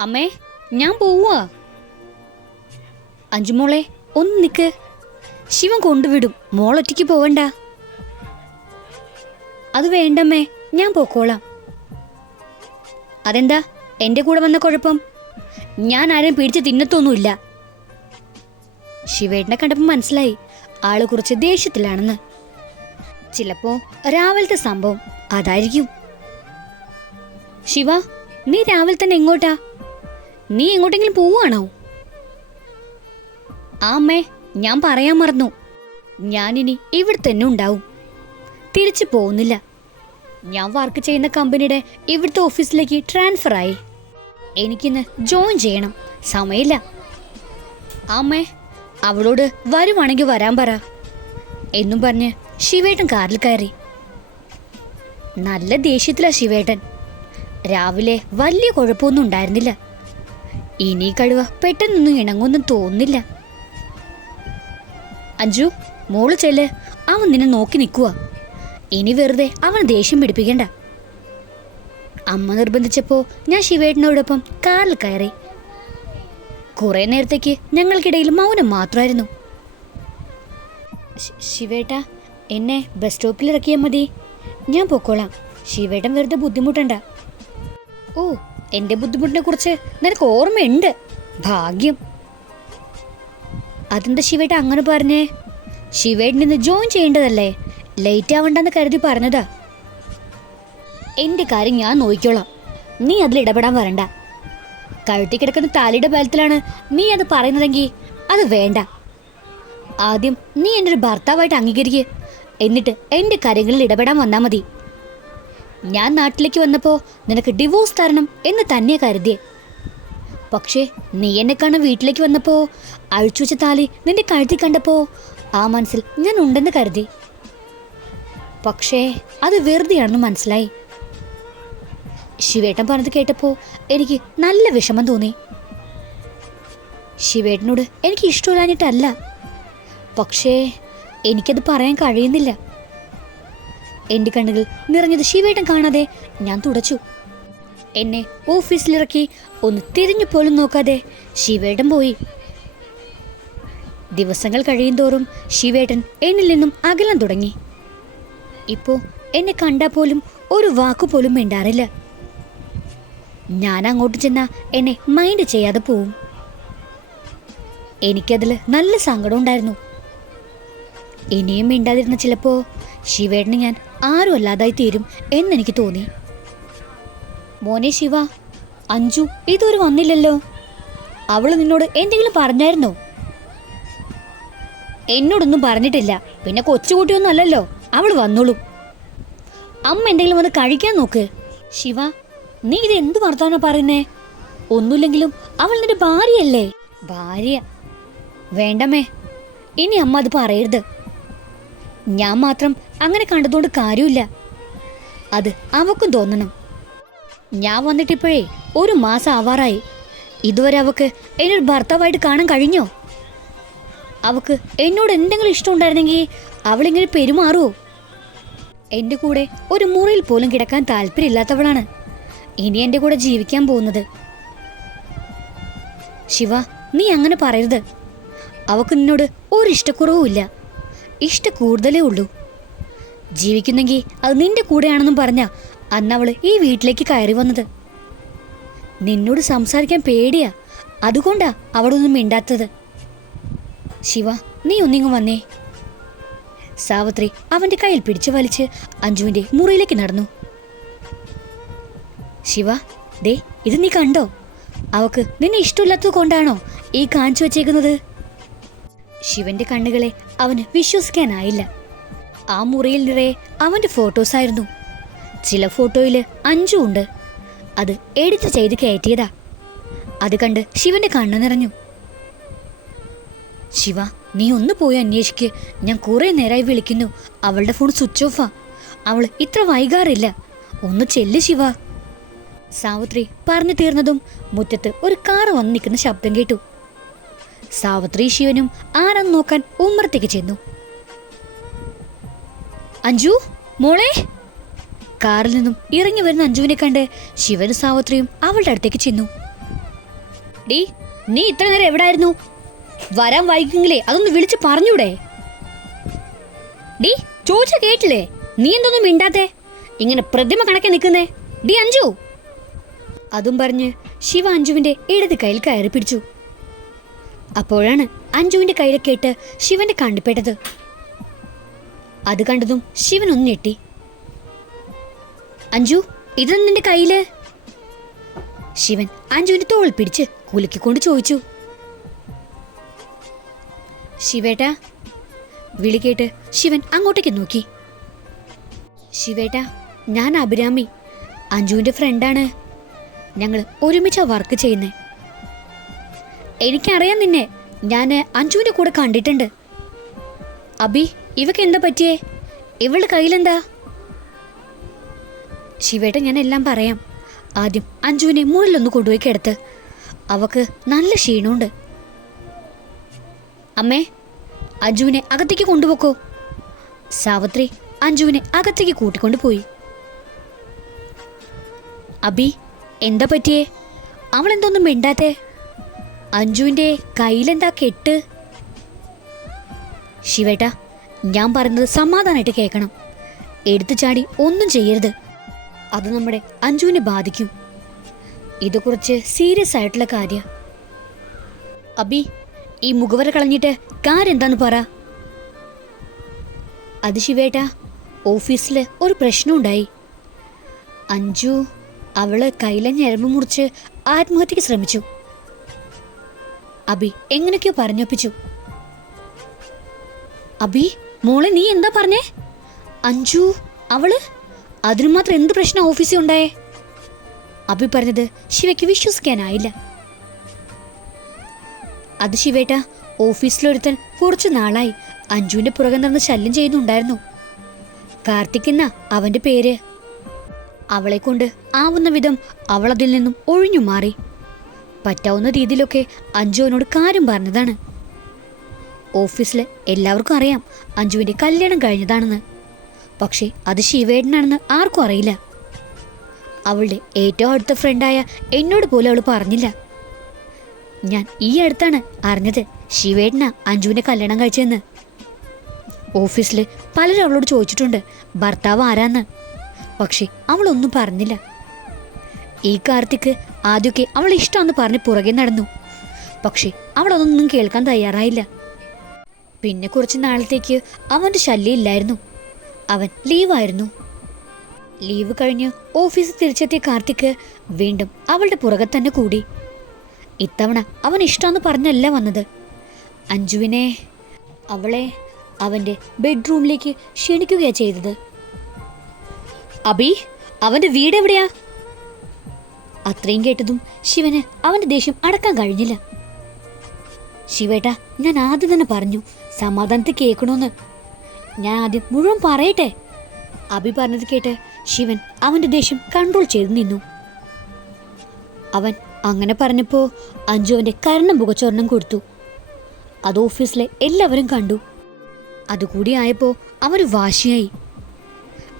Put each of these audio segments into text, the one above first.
അമ്മേ ഞാൻ പോവാ അഞ്ചുമോളെ ഒന്ന് നിക്ക്. ശിവൻ കൊണ്ടുവിടും. മോളൊറ്റയ്ക്ക് പോവണ്ട. അത് വേണ്ടമ്മേ ഞാൻ പോക്കോളാം. അതെന്താ? എന്റെ കൂടെ വന്ന കുഴപ്പം? ഞാൻ ആരും പിടിച്ച് തിന്നത്തൊന്നുമില്ല. ശിവേട്ടനെ കണ്ടപ്പോൾ മനസ്സിലായി. ആൾ കുറച്ച് ദേഷ്യത്തിലാണെന്ന്. ചിലപ്പോ രാവിലത്തെ സംഭവം അതായിരിക്കും. ശിവ നീ രാവിലെ തന്നെ എങ്ങോട്ടാ? നീ എങ്ങോട്ടെങ്കിലും പോവാണോ ആ അമ്മേ ഞാൻ പറയാൻ മറന്നു. ഞാനിനി ഇവിടെ തന്നെ ഉണ്ടാവും. തിരിച്ചു പോകുന്നില്ല. ഞാൻ വർക്ക് ചെയ്യുന്ന കമ്പനിയുടെ ഇവിടുത്തെ ഓഫീസിലേക്ക് ട്രാൻസ്ഫർ ആയി. എനിക്കിന്ന് ജോയിൻ ചെയ്യണം. സമയമില്ല. അമ്മേ അവളോട് വരുവാണെങ്കിൽ വരാൻ പറ. എന്നും പറഞ്ഞ് ശിവേട്ടൻ കാറിൽ കയറി. നല്ല ദേഷ്യത്തിലാ ശിവേട്ടൻ. രാവിലെ വലിയ കുഴപ്പമൊന്നും ഉണ്ടായിരുന്നില്ല. ഇനി കടുവ പെട്ടെന്നൊന്നും ഇണങ്ങൊന്നും തോന്നില്ല അഞ്ജു മോൾ ചെല്ല്. അവൻ നിന്നെ നോക്കി നിൽക്കുക ഇനി വെറുതെ അവൻ ദേഷ്യം പിടിപ്പിക്കണ്ട. അമ്മ നിർബന്ധിച്ചപ്പോ ഞാൻ ശിവേട്ടനോടൊപ്പം കാറിൽ കയറി. കുറെ നേരത്തേക്ക് ഞങ്ങൾക്കിടയിൽ മൗനം മാത്രമായിരുന്നു. ശിവേട്ട എന്നെ ബസ് സ്റ്റോപ്പിൽ ഇറക്കിയാൽ മതി. ഞാൻ പൊക്കോളാം. ശിവേട്ടൻ വെറുതെ ബുദ്ധിമുട്ടണ്ട. ഓ എന്റെ ബുദ്ധിമുട്ടിനെ കുറിച്ച് നിനക്ക് ഓർമ്മയുണ്ട്? ഭാഗ്യം. അതെന്താ ശിവേട്ട അങ്ങനെ പറഞ്ഞേ? ശിവേട്ടൻ ഇന്ന് ജോയിൻ ചെയ്യേണ്ടതല്ലേ? ലേറ്റ് ആവണ്ടെന്ന് കരുതി പറഞ്ഞതാ. എന്റെ കാര്യം ഞാൻ നോക്കിക്കോളാം. നീ അതിൽ ഇടപെടാൻ വരണ്ട. കഴുത്തി കിടക്കുന്ന താലിയുടെ ബലത്തിലാണ് നീ അത് പറയുന്നതെങ്കിൽ അത് വേണ്ട. ആദ്യം നീ എന്റെ ഒരു ഭർത്താവായിട്ട് അംഗീകരിക്കുക എന്നിട്ട് എന്റെ കാര്യങ്ങളിൽ ഇടപെടാൻ വന്നാൽ മതി. ഞാൻ നാട്ടിലേക്ക് വന്നപ്പോൾ നിനക്ക് ഡിവോഴ്സ് തരണം എന്ന് തന്നെ കരുതിയേ. പക്ഷേ നീ എന്നെ കാണാൻ വീട്ടിലേക്ക് വന്നപ്പോൾ അഴിച്ചു വെച്ച താലി നിന്റെ കഴുതി കണ്ടപ്പോൾ ആ മനസ്സിൽ ഞാൻ ഉണ്ടെന്ന് കരുതി. പക്ഷേ അത് വെറുതെയാണെന്ന് മനസ്സിലായി. ശിവേട്ടൻ പറഞ്ഞത് കേട്ടപ്പോൾ എനിക്ക് നല്ല വിഷമം തോന്നി. ശിവേട്ടനോട് എനിക്ക് ഇഷ്ടമില്ലാഞ്ഞിട്ടല്ല. പക്ഷേ എനിക്കത് പറയാൻ കഴിയുന്നില്ല. എന്റെ കണ്ണുകൾ നിറഞ്ഞത് ശിവേട്ടൻ കാണാതെ ഞാൻ തുടച്ചു. എന്നെ ഓഫീസിലിറക്കി ഒന്ന് തിരിഞ്ഞു പോലും നോക്കാതെ ശിവേട്ടൻ പോയി. ദിവസങ്ങൾ കഴിയുന്തോറും ശിവേട്ടൻ എന്നിൽ നിന്നും അകലം തുടങ്ങി. ഇപ്പോ എന്നെ കണ്ടാൽ പോലും ഒരു വാക്കുപോലും മിണ്ടാറില്ല. ഞാൻ അങ്ങോട്ട് ചെന്നാൽ എന്നെ മൈൻഡ് ചെയ്യാതെ പോവും. എനിക്കതിൽ നല്ല സങ്കടം ഉണ്ടായിരുന്നു. ഇനിയും മിണ്ടാതിരുന്ന ചിലപ്പോ ശിവേട്ടന് ഞാൻ ആരും അല്ലാതായി തീരും എന്നെനിക്ക് തോന്നി. മോനെ ശിവ അഞ്ജു ഇതുവരെ വന്നില്ലല്ലോ. അവൾ നിന്നോട് എന്തെങ്കിലും പറഞ്ഞായിരുന്നോ? എന്നോടൊന്നും പറഞ്ഞിട്ടില്ല. പിന്നെ കൊച്ചുകുട്ടിയൊന്നും അല്ലല്ലോ. അവൾ വന്നോളും. അമ്മ എന്തെങ്കിലും വന്ന് കഴിക്കാൻ നോക്ക്. ശിവ നീ ഇത് എന്ത് വർത്താനോ പറയുന്നേ? ഒന്നുമില്ലെങ്കിലും അവൾ നിന്റെ ഭാര്യയല്ലേ? ഭാര്യ. വേണ്ടമേ ഇനി അമ്മ അത് പറയരുത്. ഞാൻ മാത്രം അങ്ങനെ കണ്ടതുകൊണ്ട് കാര്യമില്ല. അത് അവക്കും തോന്നണം. ഞാൻ വന്നിട്ടിപ്പോഴേ ഒരു മാസം ആവാറായി. ഇതുവരെ അവക്ക് എന്നൊരു ഭർത്താവായിട്ട് കാണാൻ കഴിഞ്ഞോ? അവക്ക് എന്നോട് എന്തെങ്കിലും ഇഷ്ടം ഉണ്ടായിരുന്നെങ്കിൽ അവളിങ്ങനെ പെരുമാറുമോ എന്റെ കൂടെ ഒരു മുറിയിൽ പോലും കിടക്കാൻ താല്പര്യമില്ലാത്തവളാണ്. ഇനി എന്റെ കൂടെ ജീവിക്കാൻ പോകുന്നത്. ശിവ നീ അങ്ങനെ പറയരുത്. അവക്ക് നിന്നോട് ഒരു ഇഷ്ടക്കുറവുമില്ല. ഇഷ്ട കൂടുതലേ ഉള്ളൂ. ജീവിക്കുന്നെങ്കിൽ അത് നിന്റെ കൂടെയാണെന്നും പറഞ്ഞ അന്ന് അവൾ ഈ വീട്ടിലേക്ക് കയറി വന്നത്. നിന്നോട് സംസാരിക്കാൻ പേടിയാ. അതുകൊണ്ടാ അവളൊന്നും മിണ്ടാത്തത്. ശിവ നീ ഒന്നിങ്ങും വന്നേ. സാവത്രി അവന്റെ കയ്യിൽ പിടിച്ചു വലിച്ച് അഞ്ജുവിന്റെ മുറിയിലേക്ക് നടന്നു. ശിവ ദേ ഇത് നീ കണ്ടോ? അവക്ക് നിന്നെ ഇഷ്ടമില്ലാത്തത് കൊണ്ടാണോ ഈ കാണിച്ചു വച്ചേക്കുന്നത്? ശിവന്റെ കണ്ണുകളെ അവന് വിശ്വസിക്കാനായില്ല. ആ മുറിയിൽ നിറയെ അവന്റെ ഫോട്ടോസ് ആയിരുന്നു. ചില ഫോട്ടോയിൽ അഞ്ചു ഉണ്ട്. അത് എഡിറ്റ് ചെയ്ത് കയറ്റിയതാ. അത് കണ്ട് ശിവന്റെ കണ്ണു നിറഞ്ഞു. ശിവ നീ ഒന്ന് പോയി അന്വേഷിക്ക്. ഞാൻ കുറെ നേരമായി വിളിക്കുന്നു. അവളുടെ ഫോൺ സ്വിച്ച് ഓഫാ അവൾ ഇത്ര വൈകാറില്ല. ഒന്ന് ചെല്ല് ശിവ. സാവിത്രി പറഞ്ഞു തീർന്നതും മുറ്റത്ത് ഒരു കാറ് വന്ന് നിൽക്കുന്ന ശബ്ദം കേട്ടു. സാവിത്രി ശിവനും ആനന്ദ് നോക്കാൻ ഉമ്മറത്തേക്ക് ചെന്നു. അഞ്ജു മോളെ? കാറിൽ നിന്നും ഇറങ്ങി വരുന്ന അഞ്ജുവിനെ കണ്ട് ശിവനും സാവത്രിയും അവളുടെ അടുത്തേക്ക് ചെന്നു. ഡീ നീ ഇത്ര നേരം എവിടായിരുന്നു? വരാൻ വൈകുമെങ്കിലേ അതൊന്ന് വിളിച്ച് പറഞ്ഞൂടെ? ഡീ ചോദിച്ച കേട്ടില്ലേ? നീ എന്തൊന്നും മിണ്ടാത്തേ? ഇങ്ങനെ പ്രതിമ കണക്കെ നിൽക്കുന്നേ? ഡി അഞ്ജു. അതും പറഞ്ഞ് ശിവ അഞ്ജുവിന്റെ ഇടത് കയ്യിൽ കയറി പിടിച്ചു. അപ്പോഴാണ് അഞ്ജുവിന്റെ കയ്യിൽ കേട്ട് ശിവന്റെ കണ്ടുപെട്ടത് അത് കണ്ടതും ശിവൻ ഒന്ന് ഞെട്ടി. അഞ്ജു ഇത് നിന്റെ കയ്യിൽ? ശിവൻ അഞ്ജുവിന്റെ തോൾ പിടിച്ച് കുലുക്കിക്കൊണ്ട് ചോദിച്ചു. ശിവേട്ടാ വിളി കേട്ട് ശിവൻ അങ്ങോട്ടേക്ക് നോക്കി. ശിവേട്ടാ ഞാൻ അഭിരാമി അഞ്ജുവിന്റെ ഫ്രണ്ടാണ് ഞങ്ങൾ ഒരുമിച്ചാ വർക്ക് ചെയ്യുന്നേ. എനിക്കറിയാം നിന്നെ. ഞാൻ അഞ്ജുവിന്റെ കൂടെ കണ്ടിട്ടുണ്ട്. അബി ഇവക്ക് എന്താ പറ്റിയേ? ഇവളുടെ കയ്യിലെന്താ? ശിവേട്ട ഞാൻ എല്ലാം പറയാം. ആദ്യം അഞ്ജുവിനെ മുകളിലൊന്ന് കൊണ്ടുപോയി കിടത്ത്. അവക്ക് നല്ല ക്ഷീണമുണ്ട്. അമ്മേ അഞ്ജുവിനെ അകത്തേക്ക് കൊണ്ടുപോക്കോ. സാവത്രി അഞ്ജുവിനെ അകത്തേക്ക് കൂട്ടിക്കൊണ്ടു പോയി. അബി എന്താ പറ്റിയേ? മിണ്ടാത്തേ മിണ്ടാത്തെ? അഞ്ജുവിന്റെ കയ്യിലെന്താ കെട്ട്? ശിവേട്ട ഞാൻ പറയുന്നത് സമാധാനമായിട്ട് കേൾക്കണം. എടുത്തു ചാടി ഒന്നും ചെയ്യരുത്. അത് നമ്മുടെ അഞ്ജുവിനെ ബാധിക്കും. ഇത് കുറച്ച് സീരിയസ് ആയിട്ടുള്ള കാര്യ. അബി ഈ മുഖവര കളഞ്ഞിട്ട് കാരെന്താന്ന് പറ. അത് ശിവേട്ട ഓഫീസിൽ ഒരു പ്രശ്നമുണ്ടായി. അഞ്ജു അവൾ കയ്യിലെ ഞരമ്പ് മുറിച്ച് ആത്മഹത്യക്ക് ശ്രമിച്ചു. അബി എങ്ങനെയൊക്കെയോ പറഞ്ഞൊപ്പിച്ചു. അബി മോളെ നീ എന്താ പറഞ്ഞേ? അഞ്ജു അവൾ? അതിനു മാത്രം എന്ത് പ്രശ്നം ഓഫീസിൽ ഉണ്ടായേ? അബി പറഞ്ഞത് ശിവയ്ക്ക് വിശ്വസിക്കാനായില്ല. അത് ശിവേട്ട ഓഫീസിലൊരുത്തൻ കുറച്ചു നാളായി അഞ്ജുവിന്റെ പുറകെ നടന്ന് ശല്യം ചെയ്യുന്നുണ്ടായിരുന്നു. കാർത്തിക് എന്ന അവന്റെ പേര്. അവളെ കൊണ്ട് ആവുന്ന വിധം അവൾ അതിൽ നിന്നും ഒഴിഞ്ഞു മാറി. പറ്റാവുന്ന രീതിയിലൊക്കെ അഞ്ജു അവനോട് കാര്യം പറഞ്ഞതാണ്. ഓഫീസിൽ എല്ലാവർക്കും അറിയാം അഞ്ജുവിന്റെ കല്യാണം കഴിഞ്ഞതാണെന്ന്. പക്ഷേ അത് ശിവേടനാണെന്ന് ആർക്കും അറിയില്ല. അവളുടെ ഏറ്റവും അടുത്ത ഫ്രണ്ടായ എന്നോട് പോലും അവൾ പറഞ്ഞില്ല. ഞാൻ ഈ അടുത്താണ് അറിഞ്ഞത് ശിവേടന അഞ്ജുവിനെ കല്യാണം കഴിച്ചതെന്ന്. ഓഫീസിൽ പലരും അവളോട് ചോദിച്ചിട്ടുണ്ട് ഭർത്താവ് ആരാന്ന്. പക്ഷെ അവളൊന്നും പറഞ്ഞില്ല. ഈ കാർത്തിക്ക് ആദ്യമൊക്കെ അവൾ ഇഷ്ടമെന്ന് പറഞ്ഞ് പുറകെ നടന്നു. പക്ഷെ അവൾ അതൊന്നും കേൾക്കാൻ തയ്യാറായില്ല. പിന്നെ കുറച്ച് നാളത്തേക്ക് അവന്റെ ശല്യം ഇല്ലായിരുന്നു. അവൻ ലീവായിരുന്നു. ലീവ് കഴിഞ്ഞ് ഓഫീസിൽ തിരിച്ചെത്തിയ കാർത്തിക് വീണ്ടും അവളുടെ പുറകെ തന്നെ കൂടി. ഇത്തവണ അവൻ ഇഷ്ടമെന്ന് പറഞ്ഞല്ല വന്നത്. അഞ്ജുവിനെ അവളെ അവന്റെ ബെഡ്റൂമിലേക്ക് ക്ഷണിക്കുകയാണ് ചെയ്തത്. അബി അവന്റെ വീട് എവിടെയാ? അത്രയും കേട്ടതും ശിവന് അവന്റെ ദേഷ്യം അടക്കാൻ കഴിഞ്ഞില്ല. ശിവേട്ട ഞാൻ ആദ്യം തന്നെ പറഞ്ഞു സമാധാനത്തിൽ കേൾക്കണമെന്ന് ഞാൻ ആദ്യം മുഴുവൻ പറയട്ടെ. അഭി പറഞ്ഞത് കേട്ട് ശിവൻ അവന്റെ ദേഷ്യം കൺട്രോൾ ചെയ്ത് നിന്നു. അവൻ അങ്ങനെ പറഞ്ഞപ്പോൾ അഞ്ജു അവന്റെ കരണം പുകച്ചൊരെണ്ണം കൊടുത്തു. അത് ഓഫീസിലെ എല്ലാവരും കണ്ടു. അതുകൂടി ആയപ്പോൾ അവന് വാശിയായി.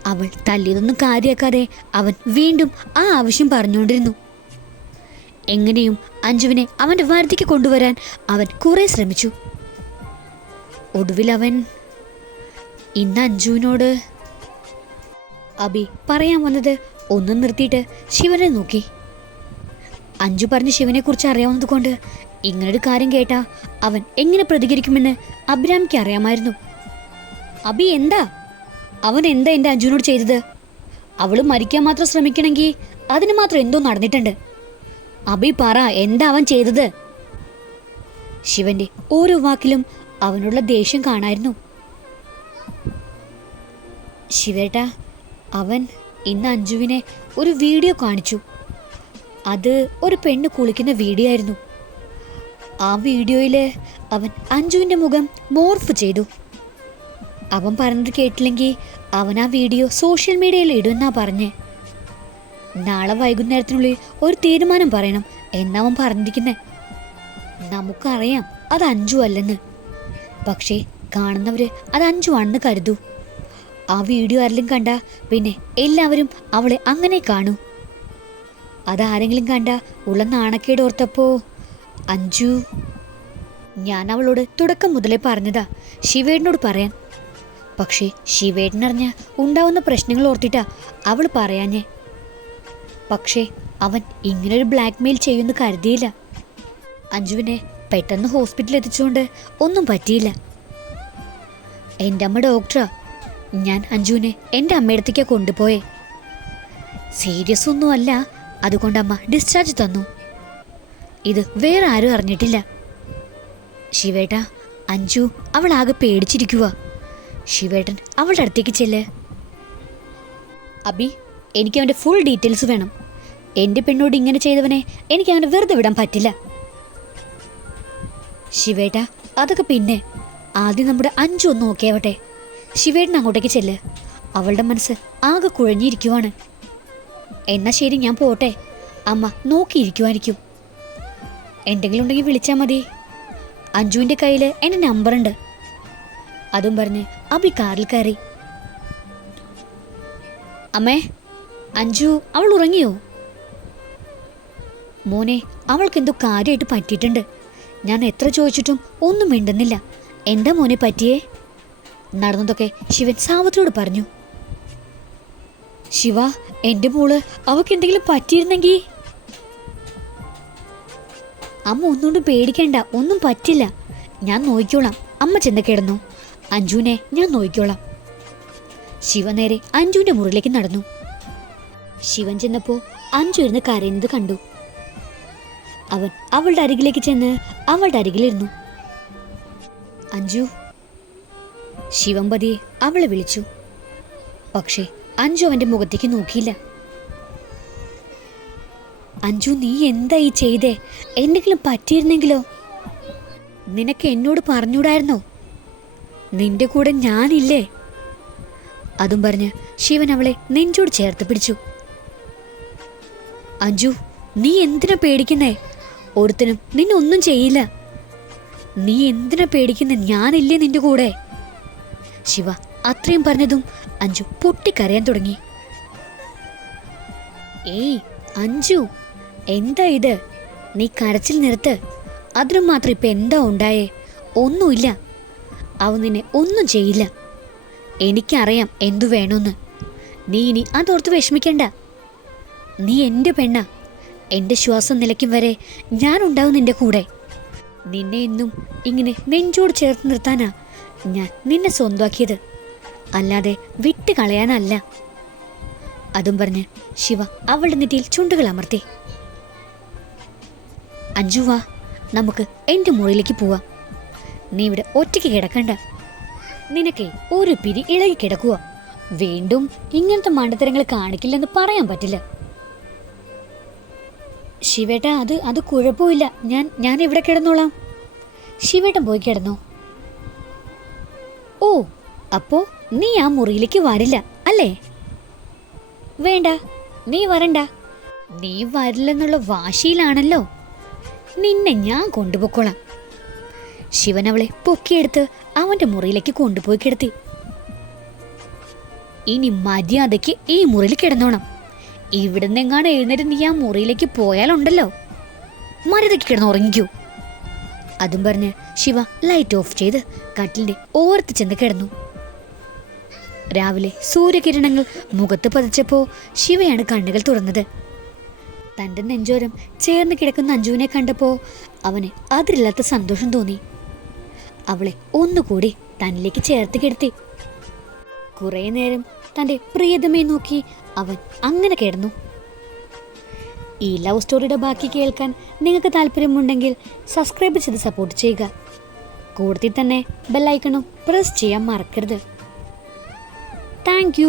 അവൾ തല്ലിയതൊന്നും കാര്യമാക്കാതെ അവൻ വീണ്ടും ആ ആവശ്യം പറഞ്ഞുകൊണ്ടിരുന്നു. എങ്ങനെയും അഞ്ജുവിനെ അവന്റെ വരുതിക്ക് കൊണ്ടുവരാൻ അവൻ കുറെ ശ്രമിച്ചു. ഒടുവിൽ അവൻ ഇന്ന് അഞ്ജുവിനോട് അബി പറയാൻ വന്നത് ഒന്നും നിർത്തിയിട്ട് ശിവനെ നോക്കി. അഞ്ജു പറഞ്ഞ ശിവനെ കുറിച്ച് അറിയാവുന്നത് കൊണ്ട് ഇങ്ങനൊരു കാര്യം കേട്ടാ അവൻ എങ്ങനെ പ്രതികരിക്കുമെന്ന് അബ്രാമിക്ക് അറിയാമായിരുന്നു. അബി എന്താ അവൻ എന്താ എന്റെ അഞ്ജുനോട് ചെയ്തത്? അവൾ മരിക്കാൻ മാത്രം ശ്രമിക്കണമെങ്കിൽ അതിന് മാത്രം എന്തോ നടന്നിട്ടുണ്ട്. അബി പറ എന്താ അവൻ ചെയ്തത്? ശിവന്റെ ഓരോ വാക്കിലും അവനുള്ള ദേഷ്യം കാണായിരുന്നു. ശിവേട്ട അവൻ ഇന്ന് അഞ്ജുവിനെ ഒരു വീഡിയോ കാണിച്ചു. അത് ഒരു പെണ്ണ് കുളിക്കുന്ന വീഡിയോ ആയിരുന്നു. ആ വീഡിയോയിൽ അവൻ അഞ്ജുവിന്റെ മുഖം മോർഫ് ചെയ്തു. അവൻ പറഞ്ഞത് കേട്ടില്ലെങ്കിൽ അവൻ ആ വീഡിയോ സോഷ്യൽ മീഡിയയിൽ ഇടുമെന്നാ പറഞ്ഞേ. നാളെ വൈകുന്നേരത്തിനുള്ളിൽ ഒരു തീരുമാനം പറയണം എന്നവൻ പറഞ്ഞിരിക്കുന്നേ. നമുക്കറിയാം അത് അഞ്ചു അല്ലെന്ന്. പക്ഷേ കാണുന്നവര് അത് അഞ്ചു ആണെന്ന് കരുതൂ. ആ വീഡിയോ ആരെങ്കിലും കണ്ട പിന്നെ എല്ലാവരും അവളെ അങ്ങനെ കാണൂ. അതാരെങ്കിലും കണ്ട ഉള്ള നാണക്കേട് ഓർത്തപ്പോ അഞ്ചു ഞാൻ അവളോട് തുടക്കം മുതലേ പറഞ്ഞതാ. ശിവേടിനോട് പറയാൻ പക്ഷേ ശിവേട്ടനറിഞ്ഞ ഉണ്ടാവുന്ന പ്രശ്നങ്ങൾ ഓർത്തിട്ടാ അവൾ പറയാഞ്ഞേ. പക്ഷേ അവൻ ഇങ്ങനൊരു ബ്ലാക്ക് മെയിൽ ചെയ്യുമെന്ന് കരുതിയില്ല. അഞ്ജുവിനെ പെട്ടെന്ന് ഹോസ്പിറ്റലിൽ എത്തിച്ചുകൊണ്ട് ഒന്നും പറ്റിയില്ല. എന്റെ അമ്മ ഡോക്ടറാ ഞാൻ അഞ്ജുവിനെ എന്റെ അമ്മയടുത്തേക്കാ കൊണ്ടുപോയേ. സീരിയസ് ഒന്നുമല്ല. അതുകൊണ്ട് അമ്മ ഡിസ്ചാർജ് തന്നു. ഇത് വേറെ ആരും അറിഞ്ഞിട്ടില്ല. ശിവേട്ട അഞ്ജു അവൾ ആകെ പേടിച്ചിരിക്കുക ശിവേട്ടൻ അവളുടെ അടുത്തേക്ക് ചെല്ല്. അബി എനിക്ക് അവന്റെ ഫുൾ ഡീറ്റെയിൽസ് വേണം. എന്റെ പെണ്ണോട് ഇങ്ങനെ ചെയ്തവനെ എനിക്ക് അവനെ വെറുതെ വിടാൻ പറ്റില്ല. ശിവേട്ട അതൊക്കെ പിന്നെ. ആദ്യം നമ്മുടെ അഞ്ചു ഒന്ന് നോക്കിയാവട്ടെ ശിവേട്ടൻ അങ്ങോട്ടേക്ക് ചെല്ല്. അവളുടെ മനസ്സ് ആകെ കുഴഞ്ഞിരിക്കുവാണ്. എന്നാ ശരി ഞാൻ പോട്ടെ. അമ്മ നോക്കിയിരിക്കുവായിരിക്കും. എന്തെങ്കിലും ഉണ്ടെങ്കിൽ വിളിച്ചാൽ മതി. അഞ്ജുവിന്റെ കയ്യിൽ എന്റെ നമ്പറുണ്ട് അതും പറഞ്ഞ് അബി കാറിൽ കയറി. അമ്മേ അഞ്ജു അവൾ ഉറങ്ങിയോ? മോനെ അവൾക്ക് എന്തോ കാര്യമായിട്ട് പറ്റിയിട്ടുണ്ട്. ഞാൻ എത്ര ചോദിച്ചിട്ടും ഒന്നും മിണ്ടുന്നില്ല. എന്താ മോനെ പറ്റിയേ? നടന്നതൊക്കെ ശിവൻ സാവത്തിനോട് പറഞ്ഞു. ശിവ എന്റെ മോൾ അവൾക്ക് എന്തെങ്കിലും പറ്റിയിരുന്നെങ്കിൽ അമ്മ ഒന്നുകൊണ്ട് പേടിക്കണ്ട ഒന്നും പറ്റില്ല. ഞാൻ നോക്കിക്കോളാം. അമ്മ ചെന്ന് കിടന്നു. അഞ്ജുവിനെ ഞാൻ നോക്കിക്കോളാം. ശിവ നേരെ അഞ്ജുവിന്റെ മുറിയിലേക്ക് നടന്നു. ശിവൻ ചെന്നപ്പോ അഞ്ജു ഇരുന്ന് കരയുന്നത് കണ്ടു. അവൻ അവളുടെ അരികിലേക്ക് ചെന്ന് അവളുടെ അരികിലിരുന്നു. അഞ്ജു ശിവമ്പതിയെ അവളെ വിളിച്ചു. പക്ഷേ അഞ്ജു അവന്റെ മുഖത്തേക്ക് നോക്കിയില്ല. അഞ്ജു നീ എന്താ ഈ ചെയ്തേ? എന്തെങ്കിലും പറ്റിയിരുന്നെങ്കിലോ? നിനക്ക് എന്നോട് പറഞ്ഞൂടായിരുന്നോ നിന്റെ കൂടെ ഞാനില്ലേ? അതും പറഞ്ഞ് ശിവൻ അവളെ നെഞ്ചോട് ചേർത്ത് പിടിച്ചു. അഞ്ജു നീ എന്തിനാ പേടിക്കുന്നേ? ഒരുത്തനും നിന്നൊന്നും ചെയ്യില്ല. നീ എന്തിനാ പേടിക്കുന്ന? ഞാനില്ലേ നിന്റെ കൂടെ? ശിവ അത്രയും പറഞ്ഞതും അഞ്ജു പൊട്ടിക്കരയാൻ തുടങ്ങി. ഏയ് അഞ്ജു എന്താ ഇത്? നീ കരച്ചിൽ നിർത്ത്. അതിനും മാത്രം ഇപ്പൊ എന്താ ഉണ്ടായേ? ഒന്നുമില്ല. അവൻ നിന്നെ ഒന്നും ചെയ്യില്ല. എനിക്കറിയാം എന്തു വേണമെന്ന് നീ ഇനി അതോർത്ത് വിഷമിക്കണ്ട. നീ എന്റെ പെണ്ണ. എന്റെ ശ്വാസം നിലയ്ക്കും വരെ ഞാൻ ഉണ്ടാവും നിന്റെ കൂടെ. നിന്നെ എന്നും ഇങ്ങനെ നെഞ്ചോട് ചേർത്ത് നിർത്താനാ ഞാൻ നിന്നെ സ്വന്തമാക്കിയത്. അല്ലാതെ വിട്ട് കളയാനല്ല. അതും പറഞ്ഞ് ശിവ അവളുടെ നെറ്റിയിൽ ചുണ്ടുകൾ അമർത്തി. അഞ്ജുവാ നമുക്ക് എന്റെ മുറിയിലേക്ക് പോവാം. നീ ഇവിടെ ഒറ്റയ്ക്ക് കിടക്കണ്ട. നിനക്ക് ഒരു പിരി ഇളകി കിടക്കുക. വീണ്ടും ഇങ്ങനത്തെ മണ്ടത്തരങ്ങൾ കാണിക്കില്ലെന്ന് പറയാൻ പറ്റില്ല. ശിവേട്ട അത് അത് കുഴപ്പമില്ല. ഞാൻ ഞാൻ ഇവിടെ കിടന്നോളാം. ശിവേട്ടൻ പോയി കിടന്നോ? ഓ അപ്പോ നീ ആ മുറിയിലേക്ക് വരില്ല അല്ലേ? വേണ്ട നീ വരണ്ട. നീ വരില്ലെന്നുള്ള വാശിയിലാണല്ലോ. നിന്നെ ഞാൻ കൊണ്ടുപോയിക്കോളാം. ശിവൻ അവളെ പൊക്കിയെടുത്ത് അവന്റെ മുറിയിലേക്ക് കൊണ്ടുപോയി കിടത്തി. ഇനി മര്യാദയ്ക്ക് ഈ മുറിയിൽ കിടന്നോണം. ഇവിടുന്നെങ്ങാണ് എഴുന്നേറ്റ് നീ ആ മുറിയിലേക്ക് പോയാലുണ്ടല്ലോ. മര്യാദയ്ക്ക് കിടന്ന് ഉറങ്ങിക്കൂ. അതും പറഞ്ഞ് ശിവ ലൈറ്റ് ഓഫ് ചെയ്ത് കട്ടിലിന്റെ ഓരത്ത് ചെന്ന് കിടന്നു. രാവിലെ സൂര്യകിരണങ്ങൾ മുഖത്ത് പതിച്ചപ്പോ ശിവയാണ് കണ്ണുകൾ തുറന്നത്. തന്റെ നെഞ്ചോരം ചേർന്ന് കിടക്കുന്ന അഞ്ജുവിനെ കണ്ടപ്പോ അവന് അതിരില്ലാത്ത സന്തോഷം തോന്നി. അവളെ ഒന്നുകൂടി തന്നിലേക്ക് ചേർത്ത് കിടത്തി. കുറേ നേരം തന്റെ പ്രിയതമയെ നോക്കി അവൻ അങ്ങനെ കിടന്നു. ഈ ലവ് സ്റ്റോറിയുടെ ബാക്കി കേൾക്കാൻ നിങ്ങൾക്ക് താല്പര്യമുണ്ടെങ്കിൽ സബ്സ്ക്രൈബ് ചെയ്ത് സപ്പോർട്ട് ചെയ്യുക. കൂടുതൽ തന്നെ ബെല്ലൈക്കണും പ്രസ് ചെയ്യാൻ മറക്കരുത്. താങ്ക്